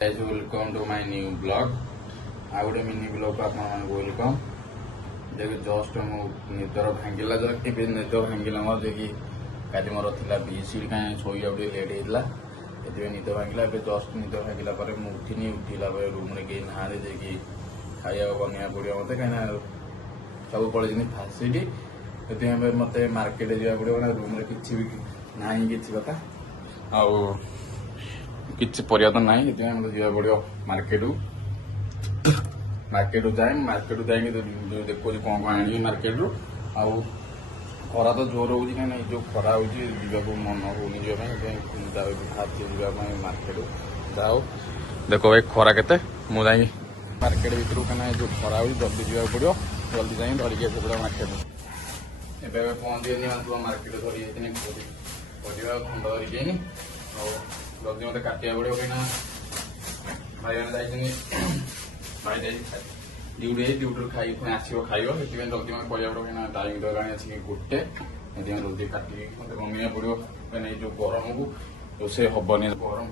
Guys, welcome to my new blog. आ गोटे mini blog को आपण वेलकम। देख जस्ट मो निदर भांगिला ए निद भांगिला मोर देखि काली मोर थिला बीसी काई सोइया उडे लेट हेतला एते निद भांगिला ए जस्ट निद भांगिला पर मु उठिला पर रूम रे के नहारे देखि खाया बनिया पड़ियो मते काना सब पळे जिनि फैसिलिटी एते हम मते मार्केट जिया पड़ियो ना रूम रे किछि भी नाही किछि कथा आ किसी परिया तो नहीं ये मतलब जा पड़ो मार्केट जाए मार्केट जाए देखो कौन कौन आनी मार्केट रू आउ खरा तो जोर हो जो खरा हो मन होनी जावाई मार्केट जाओ देखो भाई खरा के मुझे मार्केट भर कहीं जो खरा हो जल्दी जा पड़ो जल्दी जाए धरिकी आस पड़ा मार्केट एवं पहुँची मार्केट धरी परिवा खंड धरिकी जल्दी मत काटिया पड़ो कहीं भाई भाई ड्यूटी खाई पुणी आसो खाइब से जल्दी मत पड़ा पड़ो कहीं टाइम तो गई गोटे जल्दी काटिकी मत बनिया पड़ो कहीं जो गरम को रोसे हेनी गरम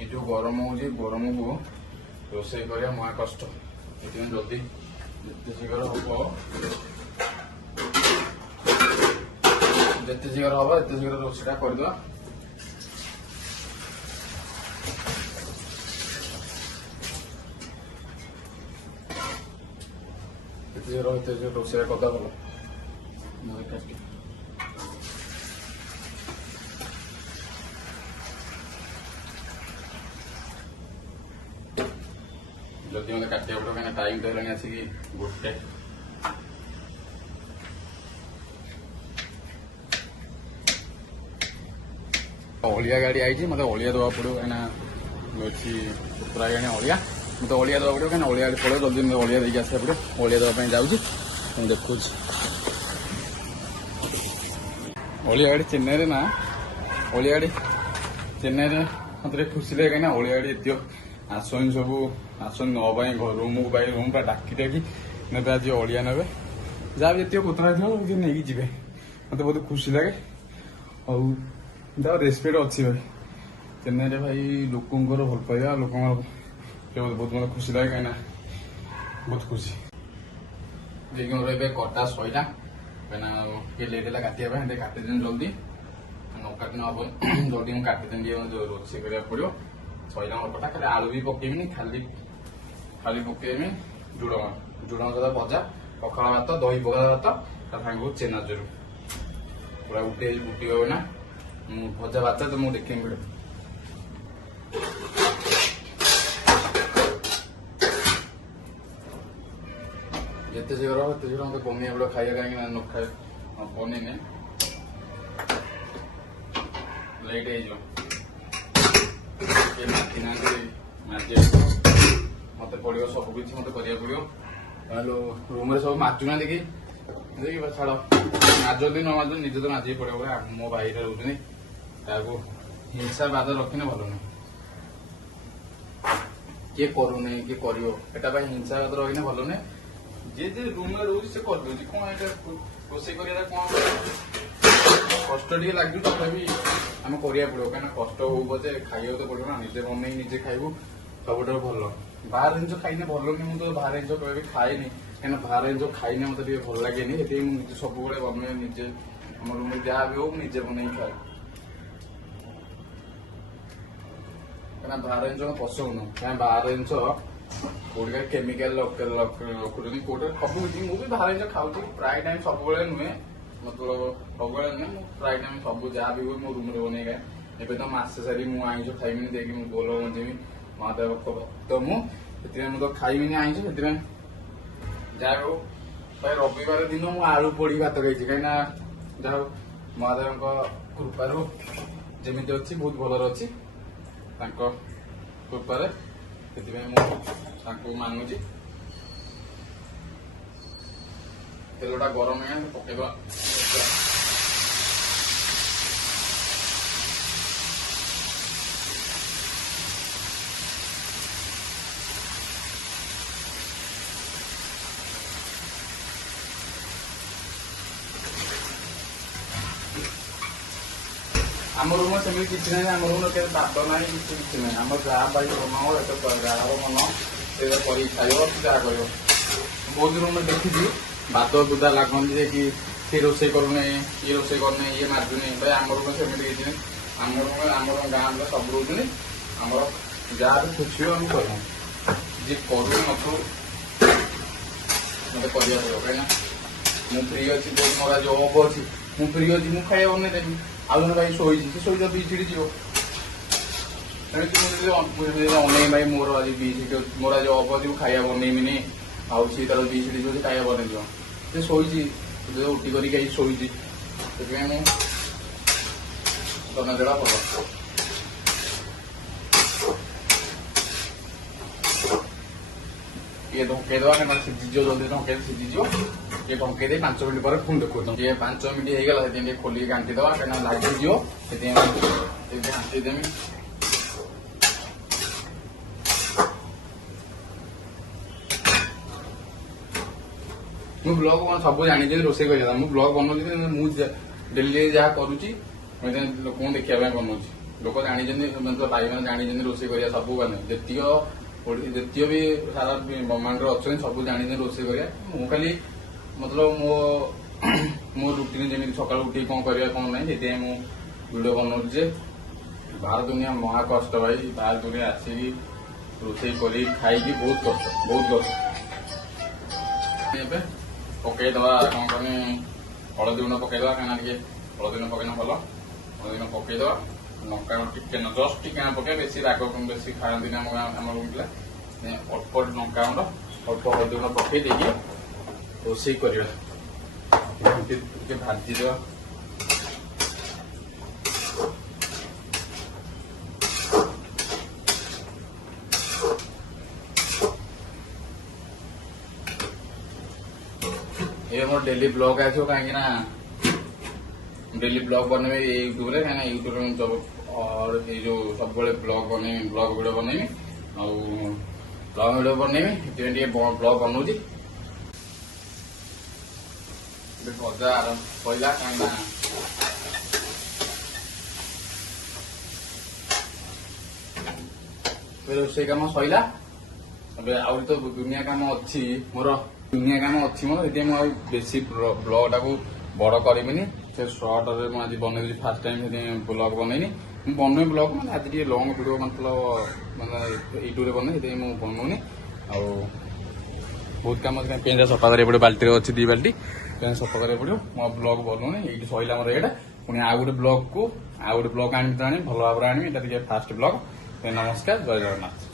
ये जो गरम हो गरम को रोसे कर महा कष्ट ये जल्दी जिते शीघ्र हम जिते शीघ्र हम एत शीघ्र रोषेटा करदे रोषेई करदा भल जल्दी मत काटिया पड़ो कहीं टाइम तो है आसिक गोटे अलिया गाड़ी आई मत अलिया दवा पड़ो कहीं कुतरा गाड़ी अलिया मत अलिया दवा पड़ो कहीं अलिया पड़ो जल्दी मत अलिया देके आसा पड़ो अलिया दवा जाऊँगी देखु अलिया गाड़ी चेन्नई ना अलिया गाड़ी चेन्नई मत खुशी लगे कहीं अलिया गाड़ी एत आसन सब आसन नाई रूम को रूम पूरा डाकी डाकी ने आज अलिया ने जहाँ भी ये कोतरा थी नहीं जी मत बहुत खुशी लगे और रेस्पेक्ट अच्छी भाई चेन्नई भाई लोकंर भल पाइबा लोक बहुत मतलब खुशी लगे कहीं बहुत खुशी देखिए मोर ए कटा सईला कहीं लेट है काटे काटिदे जल्दी न काट हम जल्दी मुझे काटिदे रोषे करा पड़ो सईला मोर कटा खाली आलू भी पकेबी खाली खाली पकेबी जुड़म सदा भजा पखाड़ भात दही पखाड़ भात सांग चेनाचुर पूरा उठे बुटी ना भजा भात तो मुझे देखें भिड़ जिते शीघ्र हम शीघ्र मत बनिया पड़ो खाइए कहीं न खाए बने लेट मत पड़ो सब किसी मत करा पड़ो रूम सब माचुना देखी छाड़ माजती न माज निजे तो माजिक पड़ो मो भाई रोचे हिंसा बाद रखने भल नुह किए करूना किए कर हिंसा बाद रखने भल नुहे जे रूम में रोज से करदे कौन रोषे कर कष्ट टे लगे तथापि आम करा पड़ो कहीं कष्ट हो पचे खाइबा तो पड़ो ना निजे बन निजे खाइबू सब भल बाहर जिन खाइने भल नहीं मुझे बाहर जिन कह खाएनि कहीं बाहर जिन खाइने मत भल लगे मुझे सब बन निजे आम रूम जहाँ भी हो निजे बन खाए कहीं बाहर जिन पसंद कहीं बाहर जिन कौटे केमिकाल रखुच्च कौटे सब मुझे बाहर जिन खाऊ प्राय टाइम सब नुहे मतलब सब नुहे प्राय टाइम सब जहाँ भी हुए मो रूम बन खाए एवं तो मसे सारी मुझे आईस खाइबी देखिए बोल मंजेबी महादेव भक्त मुझे खाइबी आईस से जहाँ हो भाई रविवार दिन मुझे आलू पोड़ी भात खाई कहीं जहाँ महादेव कृपार जमी अच्छी बहुत भलर अच्छी कृपार से मानुची तेलटा गरम है पकेबा ଆମ ରୁମ ସେମିତି କିଛି ନାହିଁ, ଆମ ରୁମ କେତେ ପାଦ ନାହିଁ କିଛି ନାହିଁ। ଆମର ଯାହା ପାଇ ମନ ଏତେ ଯାହାର ମନ ସେ କରିକି ଖାଇବ ଯାହା କରିବ। ବହୁତ ରୁମ ଦେଖିଛି ବାଦ ବୁଦା ଲାଗନ୍ତି ଯେ କି ସେ ରୋଷେଇ କରୁନି, ଇଏ ରୋଷେଇ କରୁନି, ଇଏ ମାରୁନି। ଭାଇ ଆମ ରୁମ ସେମିତି କିଛି ନାହିଁ। ଆମର ଗାଁ ପିଲା ସବୁ ରହୁଛନ୍ତି। ଆମର ଯାହା ଖୁସି ଆମେ କରିବୁ, ଯିଏ କରୁ ନଥିବ ମତେ କରିବାକୁ ପଡ଼ିବ। କାହିଁକିନା ମୁଁ ଫ୍ରି ଅଛି, ମୋର ଆଜି ଅଫ୍ ଅଛି, ମୁଁ ଫ୍ରି ଅଛି, ମୁଁ ଖାଇବା ବନେଇ ଦେବି। ଆଉ ଜଣେ ଭାଇ ଶୋଇଛି, ସେ ଶୋଇଛ ବି ଛିଡ଼ି ଯିବ। ଅନେଇ ଭାଇ ମୋର ଆଜି ବି ଛିଡ଼ି ଅଛି, ମୋର ଆଜି ଅଫ୍ ଅଛି, ମୁଁ ଖାଇବା ବନେଇବିନି। ଆଉ ସିଏ ତାର ବି ଛିଡ଼ି ଯିବ, ସେ ଖାଇବା ବନେଇଯିବ। ସେ ଶୋଇଛି, ଉଠି କରିକି ଆଜି ଶୋଇଛି, ସେଥିପାଇଁ ମୁଁ ତମେ ଦେବା ଭଲ। ଟିକେ ଢଙ୍କେଇଦବା, କାରଣ ସିଝିଯିବ ଜଲ୍ଦି, ଢଙ୍କେଇ ସିଝିଯିବ। ଟିକେ ଢଙ୍କେଇ ଦେଇ 5 ମିନିଟ୍ ପରେ ପୁଣି ଦେଖୁଛ, ଟିକେ 5 ମିନିଟ୍ ହେଇଗଲା, ସେଥିପାଇଁ ଟିକେ ଖୋଲିକି ଘାଣ୍ଟିଦବା, କାରଣ ଲାଗିଯିବ। ସେଥିପାଇଁ ଘାଣ୍ଟି ଦେମି। ମୁଁ ବ୍ଲଗ ସବୁ ଜାଣିଛି ରୋଷେଇ କରିବା, ମୁଁ ବ୍ଲଗ ବନଉଛି, ମୁଁ ଡେଲି ଯାହା କରୁଛି ଲୋକଙ୍କୁ ଦେଖିବା ପାଇଁ ବନଉଛି। ଲୋକ ଜାଣିଛନ୍ତି, ଭାଇମାନେ ଜାଣିଛନ୍ତି ରୋଷେଇ କରିବା ସବୁ, ମାନେ ଯେତିକ ବି ସାରା ବ୍ରହ୍ମାଣ୍ଡରେ ଅଛନ୍ତି ସବୁ ଜାଣିଛନ୍ତି ରୋଷେଇ କରିବା। ମୁଁ ଖାଲି ମତଲବ ମୋ ରୁଟିନ ଯେମିତି ସକାଳୁ ଉଠିକି କଣ କରିବା କଣ ନାହିଁ, ସେଥିପାଇଁ ମୁଁ ଭିଡ଼ିଓ ବନଉଛି। ଯେ ବାହାର ଦୁନିଆ ମହା କଷ୍ଟ ଭାଇ, ବାହାର ଦୁନିଆ ଆସିକି ରୋଷେଇ କରି ଖାଇକି ବହୁତ କଷ୍ଟ, ବହୁତ କଷ୍ଟ। ଏବେ ପକେଇଦବା କଣ କନି, ହଳଦୀ ଗୁଣ୍ଡ ପକେଇଦବା, କାହିଁକିନା ଟିକେ ହଳଦୀ ଗୁଣ୍ଡ ପକେଇଲେ ଭଲ। ହଳଦୀ ଗୁଣ୍ଡ ପକେଇଦବା, ଲଙ୍କା ଟିକେ ଜଷ୍ଟ ଟିକେ ପକେଇବା, ବେଶୀ ରାଗ ବେଶୀ ଖାଆନ୍ତିନି ଆମ ରୁମ୍ ପିଲା। ଅଳ୍ପ ଲଙ୍କା ଗୁଣ୍ଡ, ଅଳ୍ପ ହଳଦୀ ଗୁଣ୍ଡ ପକେଇ ଦେଇକି ରୋଷେଇ କରିବା, ଟିକେ ଭାଜିଦେବା। ये मोर डेली ब्लॉग आसो कहीं डेली ब्लॉग बने यूट्यूब रे, कहीं यूट्यूब में सब और ये जो सब ब्लॉग बने, ब्लॉग वीडियो बनेबी, आउ ब्लॉग वीडियो बनेबी, ब्लॉग बनाऊँगी। भजा आरंभ पड़ा कहीं रोषे कम सैला। आउरी तो दुनिया काम अच्छी मोर, दुनिया काम अच्छी मोर, ये बेसी ब्लॉग टाको बड़ करें। से सर्ट आज बनई फास्ट टाइम ब्लॉग बनईनी, बनई ब्लॉग मैंने आज लंग वीडियो मतलब मैंने यूट्यूब बनई, बनौनी। आउ बहुत कम पेंजा सफा करा पड़ो, बाल्टी अच्छी 2 बाल्टी पेंजा सफा करा पड़ो। मो ब्लॉग बनौनी ये सैला मोर एटा, पुणी आउ गोटे ब्लॉग को आउ गोटे ब्लॉग आनी भल भाव आनी, फास्ट ब्लॉग। नमस्कार, जय जगन्नाथ।